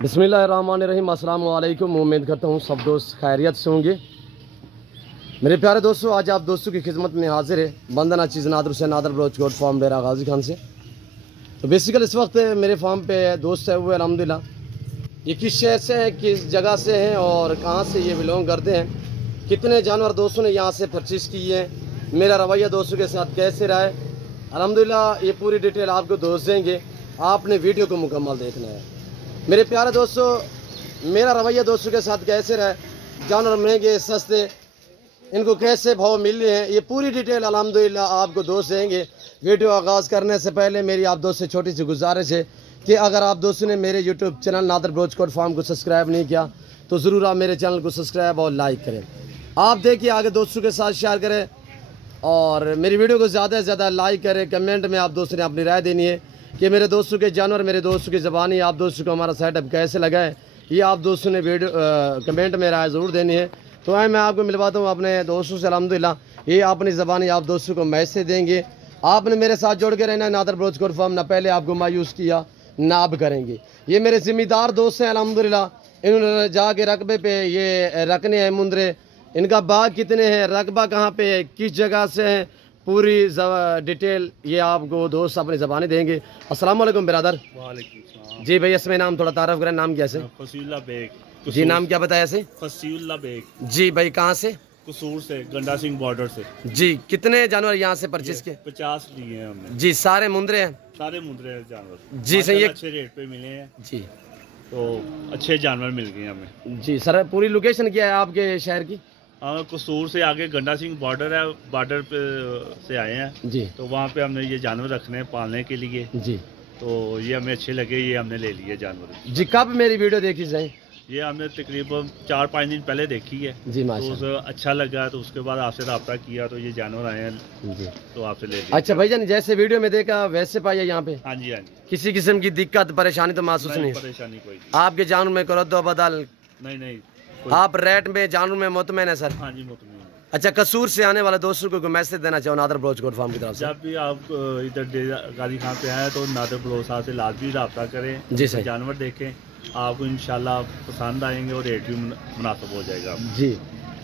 बिस्मिल्लाहिर्रहमानिर्रहीम। अस्सलाम वालेकुम। उम्मीद करता हूँ सब दोस्त खैरियत से होंगे। मेरे प्यारे दोस्तों, आज आप दोस्तों की खिदमत में हाजिर है बंदना चीज़ नादर से नादर ब्रोच गोट फार्म डेरा गाजी खान से। तो बेसिकल इस वक्त मेरे फार्म पे दोस्त है हुए अल्हम्दुलिल्लाह। ये किस शहर से हैं, किस जगह से हैं और कहाँ से ये बिलोंग करते हैं, कितने जानवर दोस्तों ने यहाँ से परचेज़ किए हैं, मेरा रवैया दोस्तों के साथ कैसे रहा है, अल्हम्दुलिल्लाह ये पूरी डिटेल आपको दोस्त देंगे। आपने वीडियो को मुकम्मल देखना है। मेरे प्यारे दोस्तों, मेरा रवैया दोस्तों के साथ कैसे रहा है, जानवर महंगे सस्ते, इनको कैसे भाव मिल रहे हैं, ये पूरी डिटेल अल्हम्दुलिल्लाह आपको दोस्त देंगे। वीडियो आगाज़ करने से पहले मेरी आप दोस्त से छोटी सी गुजारिश है कि अगर आप दोस्तों ने मेरे YouTube channel Nadar Broach goat farm को सब्सक्राइब नहीं किया तो ज़रूर आप मेरे चैनल को सब्सक्राइब और लाइक करें। आप देखिए, आगे दोस्तों के साथ शेयर करें और मेरी वीडियो को ज़्यादा से ज़्यादा लाइक करें। कमेंट में आप दोस्तों ने अपनी राय देनी है कि मेरे दोस्तों के जानवर, मेरे दोस्तों की ज़बानी, आप दोस्तों को हमारा सेटअप कैसे लगा है, ये आप दोस्तों ने वीडियो कमेंट में राय ज़रूर देनी है। तो मैं आपको मिलवाता हूँ अपने दोस्तों से। अल्हम्दुलिल्लाह ये अपनी ज़बानी आप दोस्तों को मैसेज देंगे। आपने मेरे साथ जोड़ के रहना है। नादर ब्रोच गोट फार्म ना पहले आपको मायूस किया ना अब करेंगे। ये मेरे ज़िम्मेदार दोस्त हैं अल्हम्दुलिल्लाह। इन्होंने जाके रकबे पे ये रखने हैं मुंदरे, इनका बाग कितने हैं, रकबा कहाँ पे है, किस जगह से है, पूरी डिटेल ये आपको दोस्त अपनी ज़बानी देंगे। अस्सलाम वालेकुम बिरादर। वालेकुम सलाम। जी भैया, इसमें नाम थोड़ा तारफ़ करें, नाम कैसे? फसीउल्लाह बेग। जी, नाम क्या बताया से? फसीउल्लाह बेग। जी भाई, कहाँ से? कसूर से, गंडा सिंह बॉर्डर से। जी, कितने जानवर यहाँ से परचेज किए? 50 लिए हैं हमने। जी, सारे मुंदरे हैं? सारे मुंदरे हैं जानवर। जी सही है। अच्छे रेट पे मिले हैं जी, तो अच्छे जानवर मिल गए हमें। जी सर, पूरी लोकेशन क्या है आपके शहर की? कसूर से आगे गंडा सिंह बॉर्डर है, बॉर्डर पे से आए हैं। जी, तो वहाँ पे हमने ये जानवर रखने हैं पालने के लिए। जी, तो ये हमें अच्छे लगे, ये हमने ले लिए जानवर। जी। कब मेरी वीडियो देखी जाए? ये हमने तकरीबन 4-5 दिन पहले देखी है। जी तो माशाल्लाह। उसे अच्छा लगा तो उसके बाद आपसे रब्ता किया तो ये जानवर आए हैं जी, तो आपसे ले लिया। अच्छा भाईजान, जैसे वीडियो में देखा वैसे पाया यहाँ पे? हाँ जी, हाँ जी। किसी किस्म की दिक्कत परेशानी तो महसूस नहीं? परेशानी कोई आपके जानवर में करो तो बदल? नहीं। आप रेट में जानवर में मुतमैन है सर? हाँ जी, मुतमईन। अच्छा, कसूर से आने वाले दोस्तों को कोई मैसेज देना चाहो नादर ब्रोच गोट फार्म की तरफ से? जब भी आप इधर गाजी खान पे आए तो नादर ब्रोच साहब से लाजमी रब्ता करें। जी सही। जानवर देखें, आपको इंशाल्लाह पसंद आएंगे और रेट भी मुनासिब हो जाएगा। जी,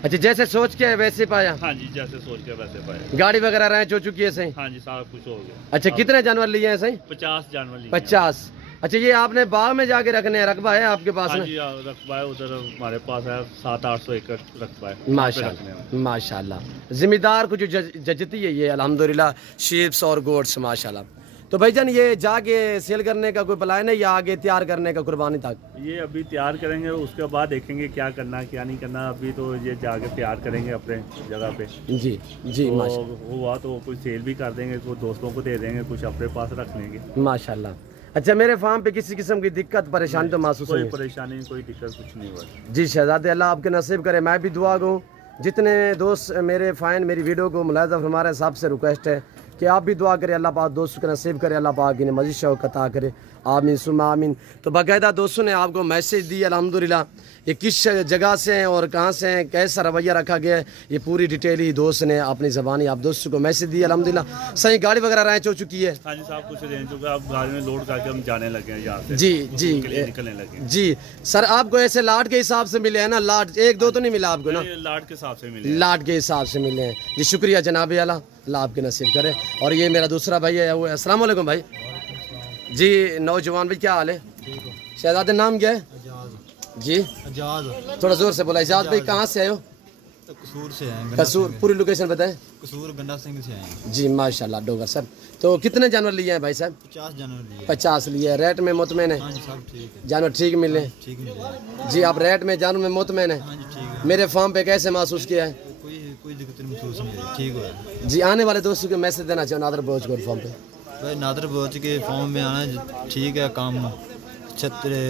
अच्छा, जैसे सोच के वैसे पाया? हाँ जी, जैसे सोच के वैसे पाए। गाड़ी वगैरह रहे हो चुकी है सही? हाँ जी, सारा कुछ हो गया। अच्छा, कितने जानवर लिए हैं सही? 50 जानवर लिए। 50। अच्छा, ये आपने बाग में जाके रखने हैं, रकबा है आपके पास? हाँ में जी, रकबा है उधर हमारे पास है, 700-800 एकड़ रकबा है। माशाल्लाह, माशाल्लाह। जिम्मेदार को जो जजती है ये अल्हम्दुलिल्लाह, शीप्स और गोट्स माशाल्लाह। तो भाईजान, ये जाके सेल करने का कोई प्लान है या आगे तैयार करने का कुर्बानी तक? ये अभी तैयार करेंगे, उसके बाद देखेंगे क्या करना क्या नहीं करना। अभी तो ये जाके तैयार करेंगे अपने जगह पे। जी, जी, तो माशाल्लाह। हुआ तो कुछ सेल भी कर देंगे, कुछ दोस्तों को दे देंगे, कुछ अपने पास रख लेंगे। माशाल्लाह। अच्छा, मेरे फार्म पे किसी किस्म की दिक्कत परेशानी तो महसूस कोई नहीं? परेशानी, कोई दिक्कत कुछ नहीं हुआ। जी शहजादे, अल्लाह आपके नसीब करे। मैं भी दुआ गूँ। जितने दोस्त मेरे फ़ैन मेरी वीडियो को मुलाज़ा फरमा रहे, सबसे रिक्वेस्ट है कि आप भी दुआ करें, अल्लाह पाक दोस्तों का नसीब करे, अल्लाह पाक इन्हें मज़ीद शौक़ अता करे। आमीन सुम्मा आमीन। तो बाकायदा दोस्तों ने आपको मैसेज दी अल्हम्दुलिल्लाह, ये किस जगह से हैं और कहाँ से हैं, कैसा रवैया रखा गया है, ये पूरी डिटेल ही दोस्त ने अपनी ज़बानी आप दोस्तों को मैसेज दी अल्हम्दुलिल्लाह। सही गाड़ी वगैरह रैंच हो चुकी है? हाँ जी, सब कुछ रेंज होगा। अब गाड़ी में लोड करके हम जाने लगे हैं यहाँ से। जी, जी, निकलने लगे। जी सर, आपको ऐसे लाट के हिसाब से मिले हैं ना? लाट 1-2 तो नहीं मिला आपको ना? लाट के हिसाब से मिले। लाट के हिसाब से मिले हैं। जी शुक्रिया जनाब, अल्लाह आपके नसीब करे। और ये मेरा दूसरा भाई है, वो अस्सलाम वालेकुम भाई। जी नौजवान भाई, क्या हाल है? शहजादे, नाम क्या है? जी, आजाद। थोड़ा जोर से बोला। इजाद भाई, कहाँ से आए हो? कसूर से हैं। कसूर, पूरी लोकेशन बताएं। कसूर गंडा सिंह से हैं। जी माशाल्लाह, डोगर सर। तो कितने जानवर लिए हैं भाई साहब? 50 जानवर लिए। 50 लिए। रेट में मुतमैन है? हाँ जी, सब ठीक है। जानवर ठीक मिले? ठीक मिले। जी, आप रेट में जानवर में मुतमैन है? हाँ जी, ठीक है। मेरे फार्म पे कैसे महसूस किया है? कोई दिक्कत नहीं महसूस नहीं हुई, ठीक हुआ। जी, आने वाले दोस्तों को मैसेज देना चाहो नादर ब्रोच गोट फार्म पे? भाई नादर ब्रोच के फॉर्म में आना ठीक है, काम छतरे।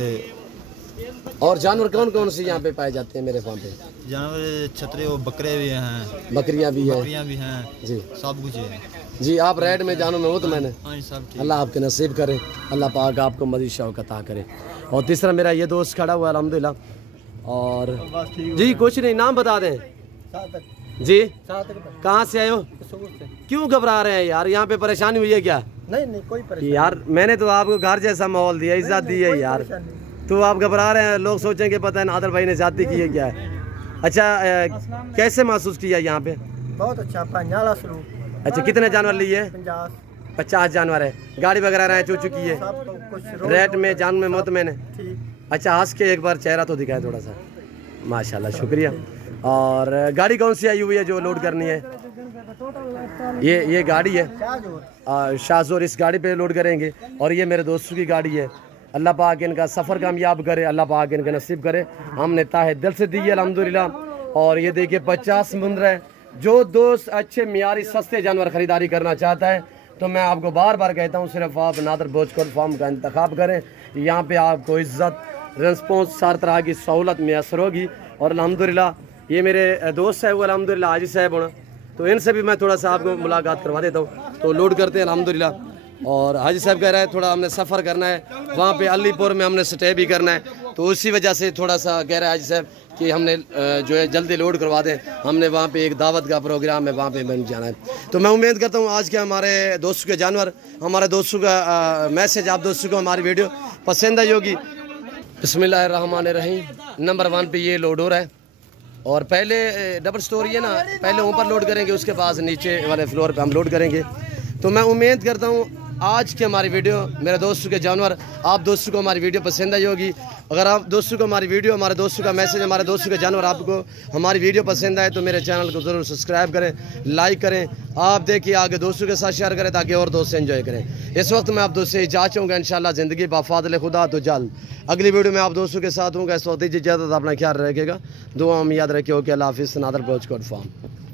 और जानवर कौन कौन से यहाँ पे पाए जाते हैं मेरे फार्म पे? जानवर छतरे और बकरे भी हैं, बकरियाँ भी हैं? बकरियाँ भी हैं जी, सब कुछ है। जी, आप रेट में जानवर में मुतमैन है? हाँ जी, सब ठीक। अल्लाह आपके नसीब करे, अल्लाह पाक आपको मज़ीद शौक़ अता करे। और तीसरा मेरा ये दोस्त खड़ा हुआ है अल्हम्दुलिल्लाह। और जी कुछ नहीं, नाम बता दें जी। कहाँ से आए हो? क्यों घबरा रहे हैं यार? यहाँ पे परेशानी हुई है क्या? नहीं कोई परेशानी यार मैंने तो आपको घर जैसा माहौल दिया, इज्जत दी है यार। تو آپ گھبرا رہے ہیں، لوگ سوچیں کہ پتہ ہے نادر بھائی نے زیادتی کی ہے کیا ہے. اچھا کیسے محسوس کیا یہاں پہ؟ بہت اچھا پنجالا سلو. اچھا کتنے جانور لیے؟ 50 جانور ہے. گاڑی وغیرہ رہے چو چکی ہے ریٹ میں جان میں مطمئن ہے. اچھا ہنس کے ایک بار چہرہ تو دکھائے تھوڑا سا. ماشاءاللہ شکریہ. اور گاڑی کون سی آئی ہوئی ہے جو لوڈ کرنی ہے؟ یہ گاڑی ہے شاہزور، اس گاڑی پہ لوڈ کریں گے. اور یہ میرے دوستوں کی گاڑی ہے. اللہ پاک ان کا سفر کامیاب کرے، اللہ پاک ان کا نصیب کرے. ہم نے تاہ دل سے دی ہے الحمدللہ. اور یہ دیکھیے 50 سمندر ہے. جو دوست اچھے معیاری سستے جانور خریداری کرنا چاہتا ہے تو میں آپ کو بار بار کہتا ہوں صرف آپ نادر بلوچ کوٹ فارم کا انتخاب کریں. یہاں پہ آپ کو عزت، رسپانس، ہر طرح کی سہولت میسر ہوگی. اور الحمدللہ یہ میرے دوست ہے وہ الحمدللہ حاجی صاحب ہونا، تو ان سے بھی میں تھوڑا سا آپ کو ملاقات کروا دیتا ہوں. تو لوڈ کرتے ہیں الحمدللہ. اور حاجی صاحب کہہ رہے ہیں تھوڑا ہم نے سفر کرنا ہے، وہاں پہ علی پور میں ہم نے سٹے بھی کرنا ہے، تو اسی وجہ سے تھوڑا سا کہہ رہے ہیں حاجی صاحب کہ ہم نے جو ہے جلدی لوڈ کروا دیں. ہم نے وہاں پہ ایک دعوت کا پروگرام ہے، وہاں پہ بن جانا ہے. تو میں امید کرتا ہوں آج کے ہمارے دوستوں کے جانور، ہمارے دوستوں کا میسج آپ دوستوں کو ہماری ویڈیو پسند آئی ہوگی. بسم اللہ الرحمن الرحیم. نمبر 1 پہ یہ لوڈ ہو رہا ہے. اور پہلے ڈبل سٹوری ہے نا، پہلے اوپر لوڈ کریں گے، اس کے بعد نیچے والے فلور پہ ہم لوڈ کریں گے. تو میں امید کرتا ہوں آج کی ہماری ویڈیو میرے دوستوں کے جانور آپ دوستوں کو ہماری ویڈیو پسند آئی ہوگی. اگر آپ دوستوں کو ہماری ویڈیو، ہمارے دوستوں کا میسج، ہمارے دوستوں کے جانور آپ کو ہماری ویڈیو پسند آئے تو میرے چینل کو ضرور سبسکرائب کریں، لائک کریں. آپ دیکھیے آگے دوستوں کے ساتھ شیئر کریں تاکہ اور دوست انجوائے کریں. اس وقت میں آپ دوست سے اجازت چاہوں گا، انشاءاللہ زندگی بفضل خدا تو جلد اگلی ویڈیو میں آپ دوستوں کے ساتھ ہوں گا. اس وقت اجازت، اپنا خیال رکھے گا، دعا میں یاد رکھیے. اوکے اللہ حافظ. نادر بلوچ کوٹ فارم.